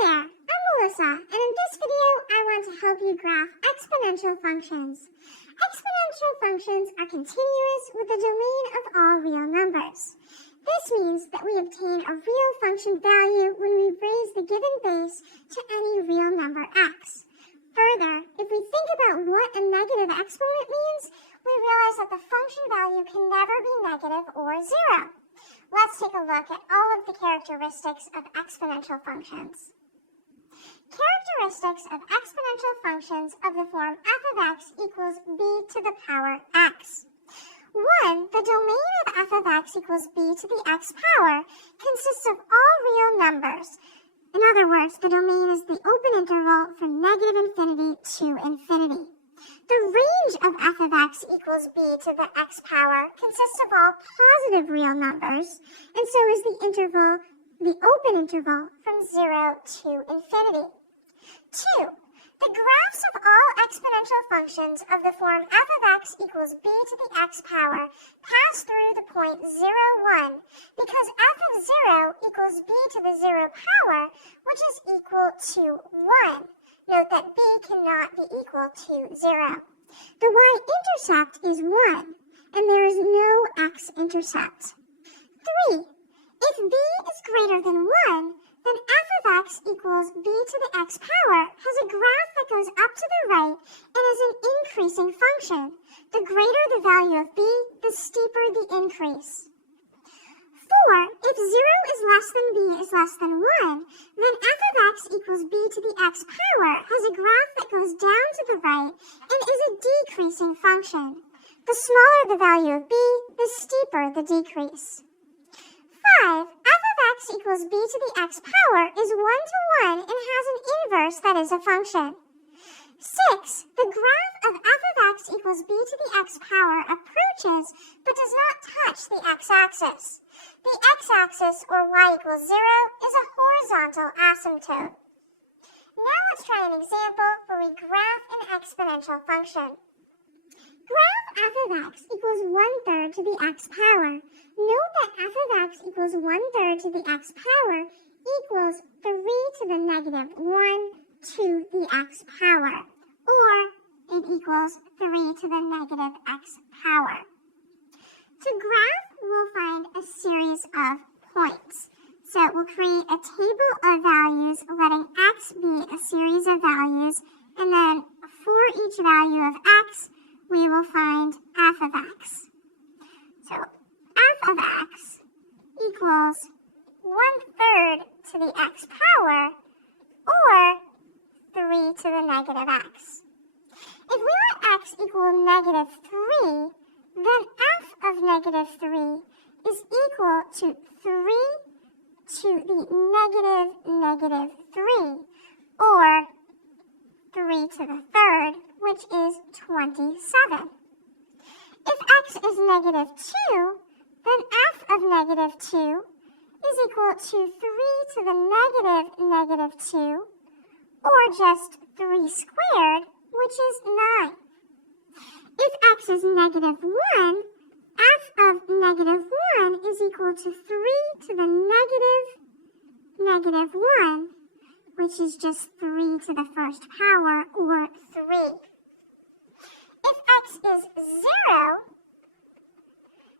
there, I'm Melissa, and in this video, I want to help you graph exponential functions. Exponential functions are continuous with the domain of all real numbers. This means that we obtain a real function value when we raise the given base to any real number x. Further, if we think about what a negative exponent means, we realize that the function value can never be negative or zero. Let's take a look at all of the characteristics of exponential functions. Characteristics of exponential functions of the form f of x equals b to the power x. 1. The domain of f of x equals b to the x power consists of all real numbers. In other words, the domain is the open interval from negative infinity to infinity. The range of f of x equals b to the x power consists of all positive real numbers, and so is the interval, the open interval, from 0 to infinity. 2. The graphs of all exponential functions of the form f of x equals b to the x power pass through the point 0, 1, because f of 0 equals b to the 0 power, which is equal to 1. Note that b cannot be equal to 0. The y-intercept is 1, and there is no x-intercept. 3. If b is greater than 1, then f of x equals b to the x power has a graph that goes up to the right and is an increasing function. The greater the value of b, the steeper the increase. 4. If 0 is less than b is less than 1, then f of x equals b to the x power has a graph that goes down to the right and is a decreasing function. The smaller the value of b, the steeper the decrease. 5. f of x equals b to the x power is 1 to 1 and has an inverse that is a function. 6. The graph of f of x equals b to the x power approaches but does not touch the x-axis. The x-axis, or y equals 0, is a horizontal asymptote. Now let's try an example where we graph an exponential function. Graph f of x equals 1/3 to the x power. Note that f of x equals 1/3 to the x power equals 3 to the negative 1 to the x power, or it equals 3 to the negative x power. To graph, we'll find a series of points. So we'll create a table of values, letting x be a series of values, and then for each value of x, we will find f of x. So f of x equals 1/3 to the x power, or 3 to the negative x. If we let x equal negative 3, then f of negative 3 is equal to 3 to the negative 3, or 3 to the 3rd, which is 27. If x is negative 2, then f of negative 2 is equal to 3 to the negative 2, or just 3 squared, which is 9. If x is negative 1, f of negative 1 is equal to 3 to the negative 1, which is just 3 to the first power, or 3. If x is 0,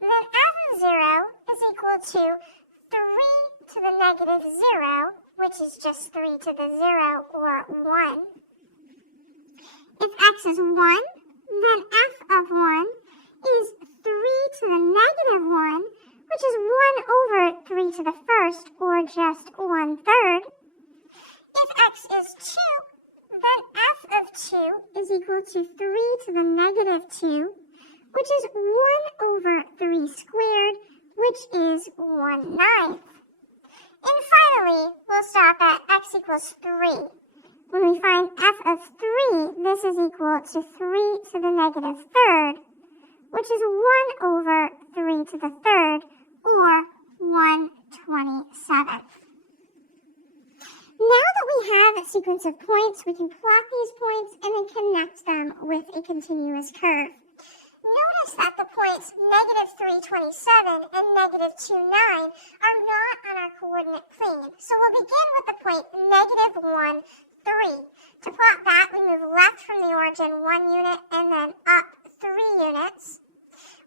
then f of 0 is equal to 3 to the negative 0, which is just 3 to the 0, or 1. If x is 1, then f of 1 is 3 to the negative 1, which is 1 over 3 to the first, or just 1/3. If x is 2, then f of 2 is equal to 3 to the negative 2, which is 1 over 3 squared, which is 1/9. And finally, we'll stop at x equals 3. When we find f of 3, this is equal to 3 to the negative 3rd, which is 1 over 3 to the 3rd, or 1/27. Now that we have a sequence of points, we can plot these points and then connect them with a continuous curve. Notice that the point points negative 327 and negative 29 are not on our coordinate plane. So we'll begin with the point negative 1, 3. To plot that, we move left from the origin 1 unit and then up 3 units.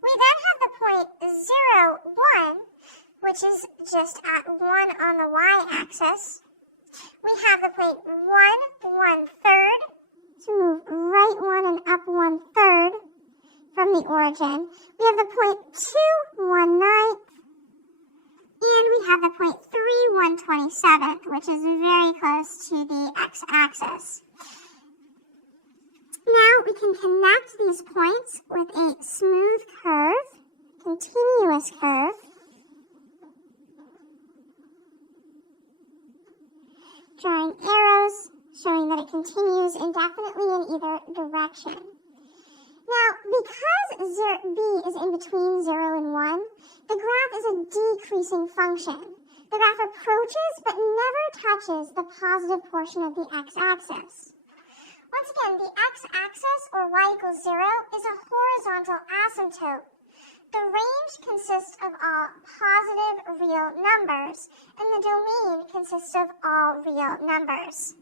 We then have the point 0, 1, which is just at 1 on the y-axis. We have the point 1, 1/3. So move right 1 and up 1/3 from the origin. We have the point 2, 1/9. And we have the point 3, 1/27, which is very close to the x-axis. Now we can connect these points with a smooth curve, continuous curve. Drawing arrows, showing that it continues indefinitely in either direction. Now, because b is in between 0 and 1, the graph is a decreasing function. The graph approaches but never touches the positive portion of the x-axis. Once again, the x-axis, or y equals 0, is a horizontal asymptote. The range consists of all positive real numbers, and the domain consists of all real numbers.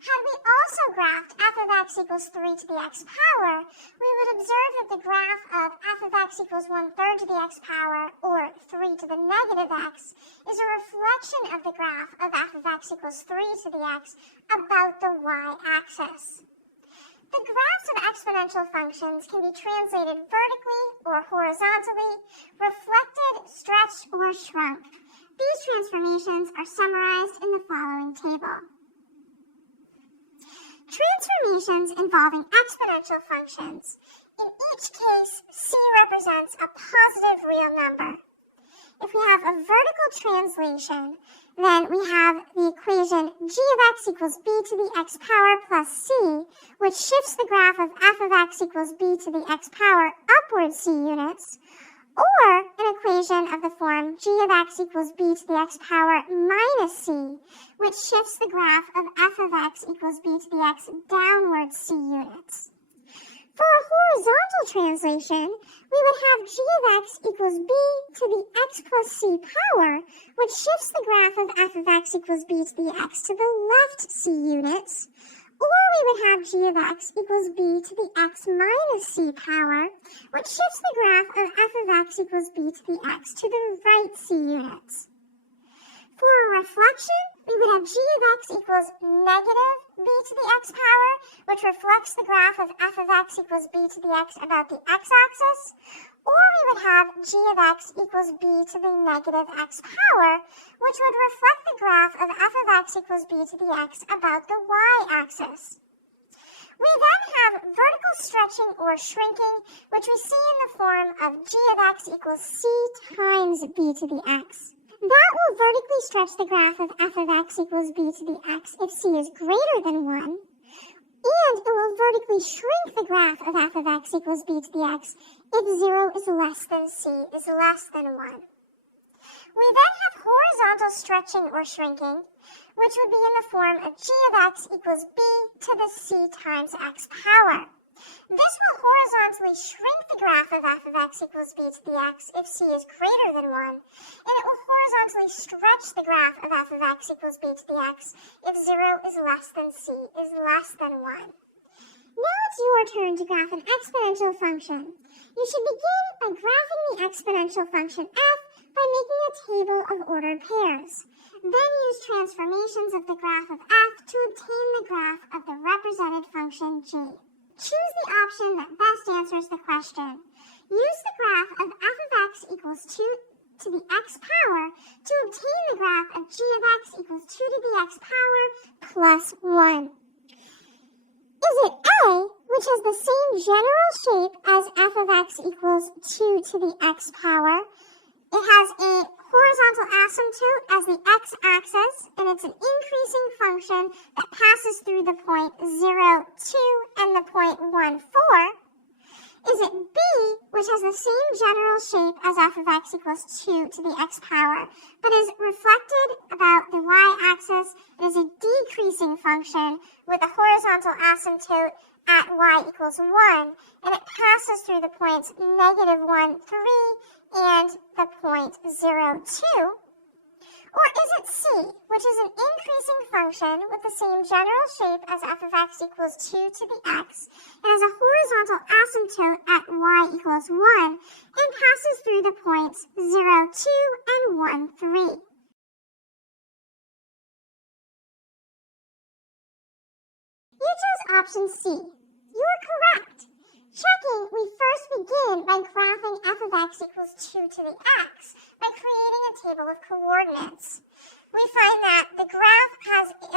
Had we also graphed f of x equals 3 to the x power, we would observe that the graph of f of x equals 1/3 to the x power, or 3 to the negative x, is a reflection of the graph of f of x equals 3 to the x about the y-axis. The graphs of exponential functions can be translated vertically or horizontally, reflected, stretched, or shrunk. These transformations are summarized in the following table. Transformations involving exponential functions. In each case, c represents a positive real number. If we have a vertical translation, then we have the equation g of x equals b to the x power plus c, which shifts the graph of f of x equals b to the x power upward c units, or an equation of the form g of x equals b to the x power minus c, which shifts the graph of f of x equals b to the x downward c units. For a horizontal translation, we would have g of x equals b to the x plus c power, which shifts the graph of f of x equals b to the x to the left c units, or we would have g of x equals b to the x minus c power, which shifts the graph of f of x equals b to the x to the right c units. For a reflection, we would have g of x equals negative b to the x power, which reflects the graph of f of x equals b to the x about the x-axis, or we would have g of x equals b to the negative x power, which would reflect the graph of f of x equals b to the x about the y-axis. We then have vertical stretching or shrinking, which we see in the form of g of x equals c times b to the x. That will vertically stretch the graph of f of x equals b to the x if c is greater than 1, and it will vertically shrink the graph of f of x equals b to the x if 0 is less than c is less than 1. We then have horizontal stretching or shrinking, which would be in the form of g of x equals b to the c times x power. This will horizontally shrink the graph of f of x equals b to the x if c is greater than 1, and it will horizontally stretch the graph of f of x equals b to the x if 0 is less than c is less than 1. Now it's your turn to graph an exponential function. You should begin by graphing the exponential function f by making a table of ordered pairs. Then use transformations of the graph of f to obtain the graph of the represented function g. Choose the option that best answers the question. Use the graph of f of x equals 2 to the x power to obtain the graph of g of x equals 2 to the x power plus 1. Is it A, which has the same general shape as f of x equals 2 to the x power? It has a horizontal asymptote as the x-axis, and it's an increasing function that passes through the point 0, 2, and the point 1, 4. Is it B, which has the same general shape as f of x equals 2 to the x power, but is reflected about the y-axis? It is a decreasing function with a horizontal asymptote at y equals 1, and it passes through the points negative 1, 3, and the point 0, 2? Or is it c, which is an increasing function with the same general shape as f of x equals 2 to the x, and has a horizontal asymptote at y equals 1, and passes through the points 0, 2, and 1, 3? You chose option C. You are correct. Checking, we first begin by graphing f of x equals 2 to the x by creating a table of coordinates. We find that the graph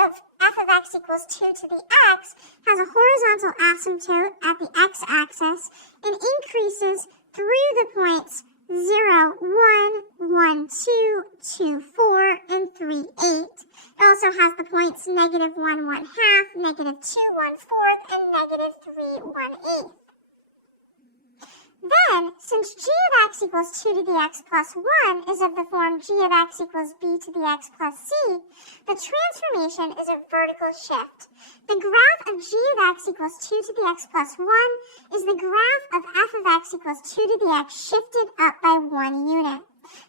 of f of x equals 2 to the x has a horizontal asymptote at the x-axis and increases through the points 0, 1, 1, 2, 2, 4, and 3, 8. It also has the points negative 1, 1 half, negative 2, 1 fourth, and negative 3, 1 eighth. Then, since g of x equals 2 to the x plus 1 is of the form g of x equals b to the x plus c, the transformation is a vertical shift. The graph of g of x equals 2 to the x plus 1 is the graph of f of x equals 2 to the x shifted up by 1 unit.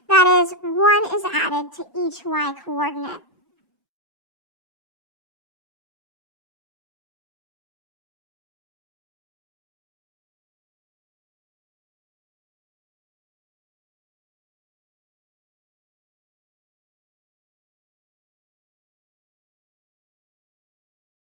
That is, 1 is added to each y coordinate.